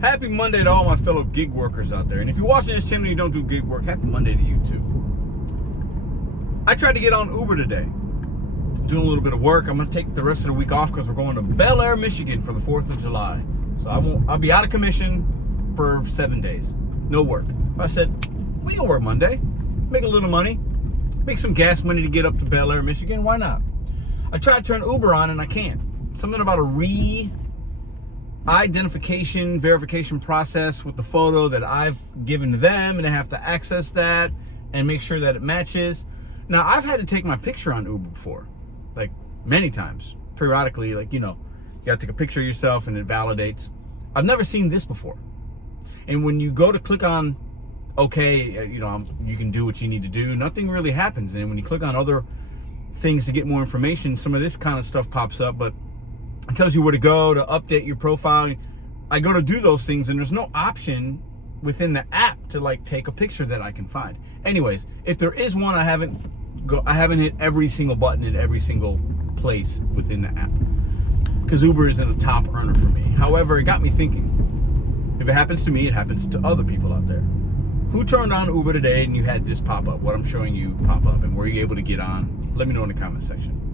Happy Monday to all my fellow gig workers out there. And if you're watching this channel and you don't do gig work, happy Monday to you too. I tried to get on Uber today. Doing a little bit of work. I'm going to take the rest of the week off because we're going to Bel Air, Michigan for the 4th of July. So I'll be out of commission for 7 days. No work. I said, we can work Monday. Make a little money. Make some gas money to get up to Bel Air, Michigan. Why not? I tried to turn Uber on and I can't. Something about a identification verification process with the photo that I've given to them, and I have to access that and make sure that it matches. Now, I've had to take my picture on Uber before, like many times, periodically, like, you gotta take a picture of yourself and it validates. I've never seen this before. And when you go to click on okay, you can do what you need to do, nothing really happens. And when you click on other things to get more information, some of this kind of stuff pops up, but it tells you where to go to update your profile. I go to do those things and there's no option within the app to like take a picture that I can find. Anyways, if there is one, I haven't hit every single button in every single place within the app because Uber isn't a top earner for me. However, it got me thinking, if it happens to me, it happens to other people out there. Who turned on Uber today and you had this pop up, what I'm showing you pop up, and were you able to get on? Let me know in the comment section.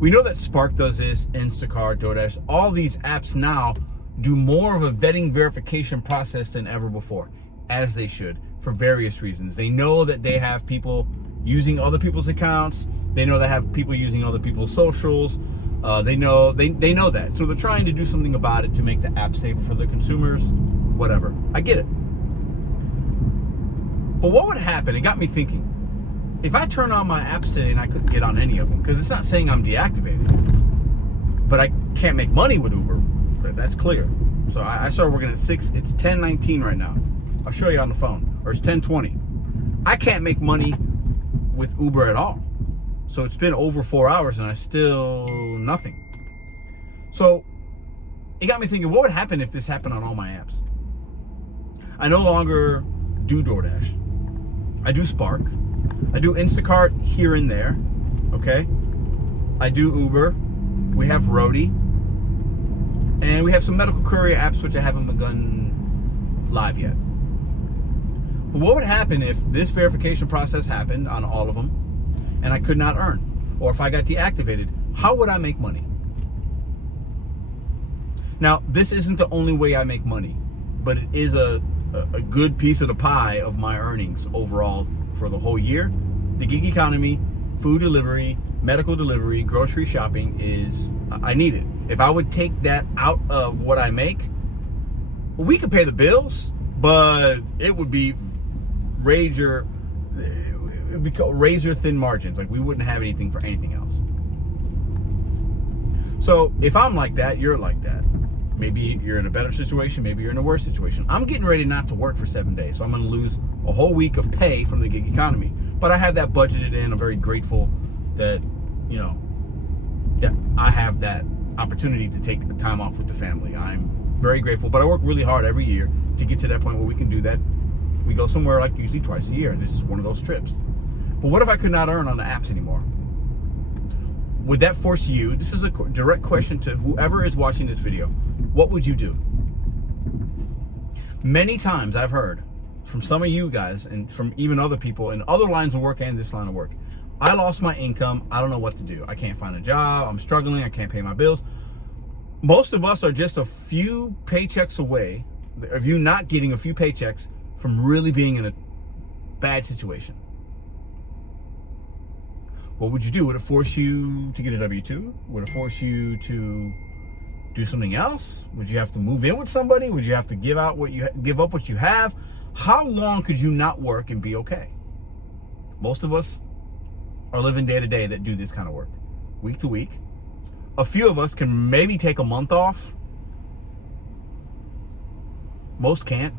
We know that Spark does this, Instacart, DoorDash, all these apps now do more of a vetting verification process than ever before, as they should, for various reasons. They know that they have people using other people's accounts. They know they have people using other people's socials. They know that. So they're trying to do something about it to make the app safer for the consumers, whatever. I get it. But what would happen? It got me thinking. If I turn on my apps today and I couldn't get on any of them, because it's not saying I'm deactivated, but I can't make money with Uber. That's clear. So I started working at 6. It's 10:19 right now. I'll show you on the phone. Or it's 10:20. I can't make money with Uber at all. So it's been over 4 hours and I still nothing. So it got me thinking, what would happen if this happened on all my apps? I no longer do DoorDash. I do Spark. I do Instacart here and there, okay? I do Uber. We have Roadie. And we have some medical courier apps which I haven't begun live yet. But what would happen if this verification process happened on all of them and I could not earn? Or if I got deactivated, how would I make money? Now, this isn't the only way I make money, but it is a good piece of the pie of my earnings overall for the whole year. The gig economy, food delivery, medical delivery, grocery shopping I need it. If I would take that out of what I make, we could pay the bills, but it would be razor thin margins. Like we wouldn't have anything for anything else. So if I'm like that, you're like that. Maybe you're in a better situation, maybe you're in a worse situation. I'm getting ready not to work for 7 days, so I'm gonna lose a whole week of pay from the gig economy. But I have that budgeted in. I'm very grateful that, that I have that opportunity to take the time off with the family. I'm very grateful, but I work really hard every year to get to that point where we can do that. We go somewhere like usually twice a year, and this is one of those trips. But what if I could not earn on the apps anymore? Would that force you? This is a direct question to whoever is watching this video. What would you do? Many times I've heard from some of you guys and from even other people in other lines of work and this line of work, I lost my income. I don't know what to do. I can't find a job. I'm struggling. I can't pay my bills. Most of us are just a few paychecks away of you not getting a few paychecks from really being in a bad situation. What would you do? Would it force you to get a W-2? Would it force you to do something else? Would you have to move in with somebody? Would you have to give up what you have? How long could you not work and be okay? Most of us are living day to day that do this kind of work, week to week. A few of us can maybe take a month off. Most can't.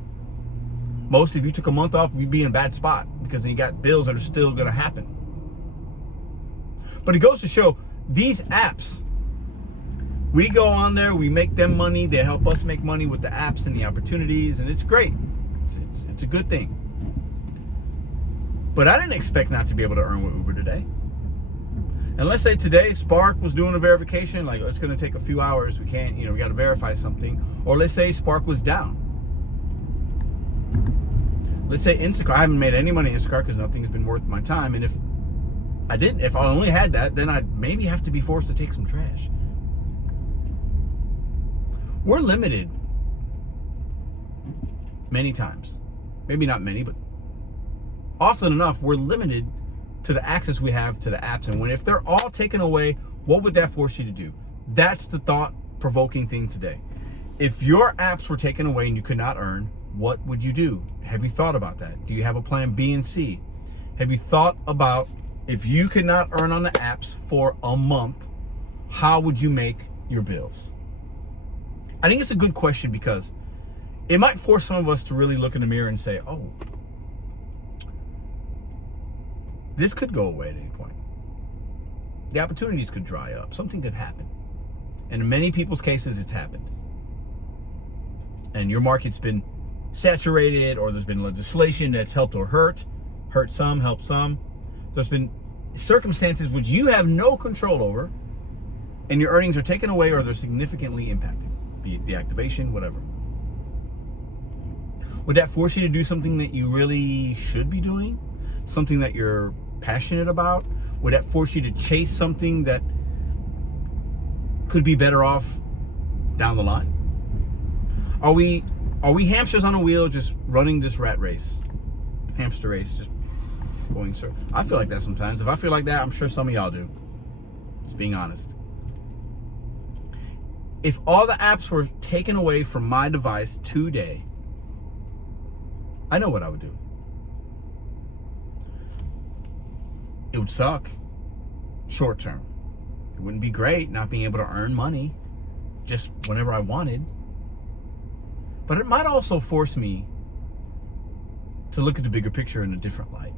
Most, if you took a month off, you'd be in a bad spot because you got bills that are still going to happen. But it goes to show these apps, we go on there, we make them money, they help us make money with the apps and the opportunities, and it's great. It's a good thing. But I didn't expect not to be able to earn with Uber today. And let's say today Spark was doing a verification, like it's going to take a few hours, we can't, we got to verify something. Or let's say Spark was down. let's say Instacart. I haven't made any money in Instacart because nothing has been worth my time. And if I only had that, then I'd maybe have to be forced to take some trash. We're limited many times. Maybe not many, but often enough, we're limited to the access we have to the apps. And if they're all taken away, what would that force you to do? That's the thought-provoking thing today. If your apps were taken away and you could not earn, what would you do? Have you thought about that? Do you have a plan B and C? Have you thought about, if you could not earn on the apps for a month, how would you make your bills? I think it's a good question because it might force some of us to really look in the mirror and say, oh, this could go away at any point. The opportunities could dry up. Something could happen. And in many people's cases, it's happened. And your market's been saturated, or there's been legislation that's helped or hurt some, helped some. There's been circumstances which you have no control over, and your earnings are taken away or they're significantly impacted, be it deactivation, whatever. Would that force you to do something that you really should be doing? Something that you're passionate about? Would that force you to chase something that could be better off down the line? Are we hamsters on a wheel just running this rat race? Hamster race, just going circle. I feel like that sometimes. If I feel like that, I'm sure some of y'all do. Just being honest. If all the apps were taken away from my device today, I know what I would do. It would suck short term. It wouldn't be great not being able to earn money just whenever I wanted. But it might also force me to look at the bigger picture in a different light.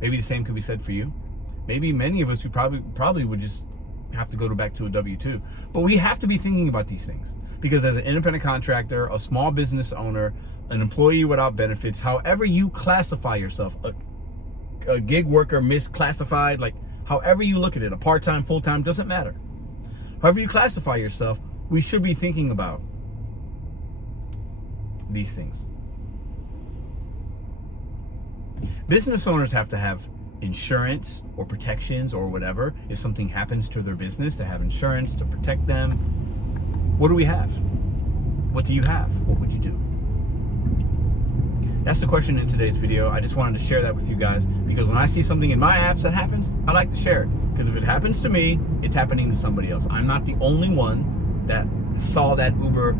Maybe the same could be said for you. Maybe many of us who probably would just have to go back to a W-2. But we have to be thinking about these things, because as an independent contractor, a small business owner, an employee without benefits, however you classify yourself, a gig worker, misclassified, like however you look at it, a part-time, full-time, doesn't matter. However you classify yourself, we should be thinking about these things. Business owners have to have insurance or protections or whatever. If something happens to their business, to have insurance to protect them. What do we have? What do you have? What would you do? That's the question in today's video. I just wanted to share that with you guys, because when I see something in my apps that happens, I like to share it. Because if it happens to me, it's happening to somebody else. I'm not the only one that saw that Uber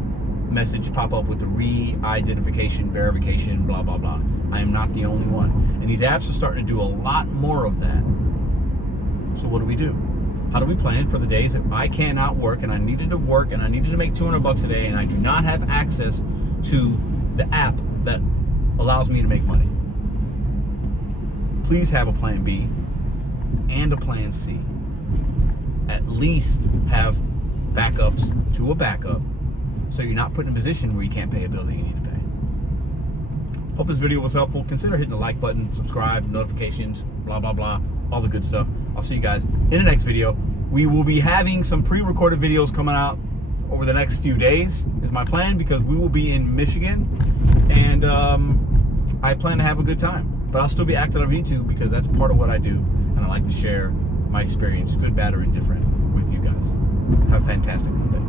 message pop up with the re-identification, verification, blah, blah, blah. I am not the only one. And these apps are starting to do a lot more of that. So what do? How do we plan for the days that I cannot work and I needed to work and I needed to make $200 a day and I do not have access to the app that allows me to make money? Please have a plan B and a plan C. At least have backups to a backup, so you're not put in a position where you can't pay a bill that you need to pay. Hope this video was helpful. Consider hitting the like button, subscribe, notifications, blah, blah, blah, all the good stuff. I'll see you guys in the next video. We will be having some pre-recorded videos coming out over the next few days, is my plan, because we will be in Michigan, and I plan to have a good time. But I'll still be active on YouTube, because that's part of what I do, and I like to share my experience, good, bad, or indifferent, with you guys. Have a fantastic day.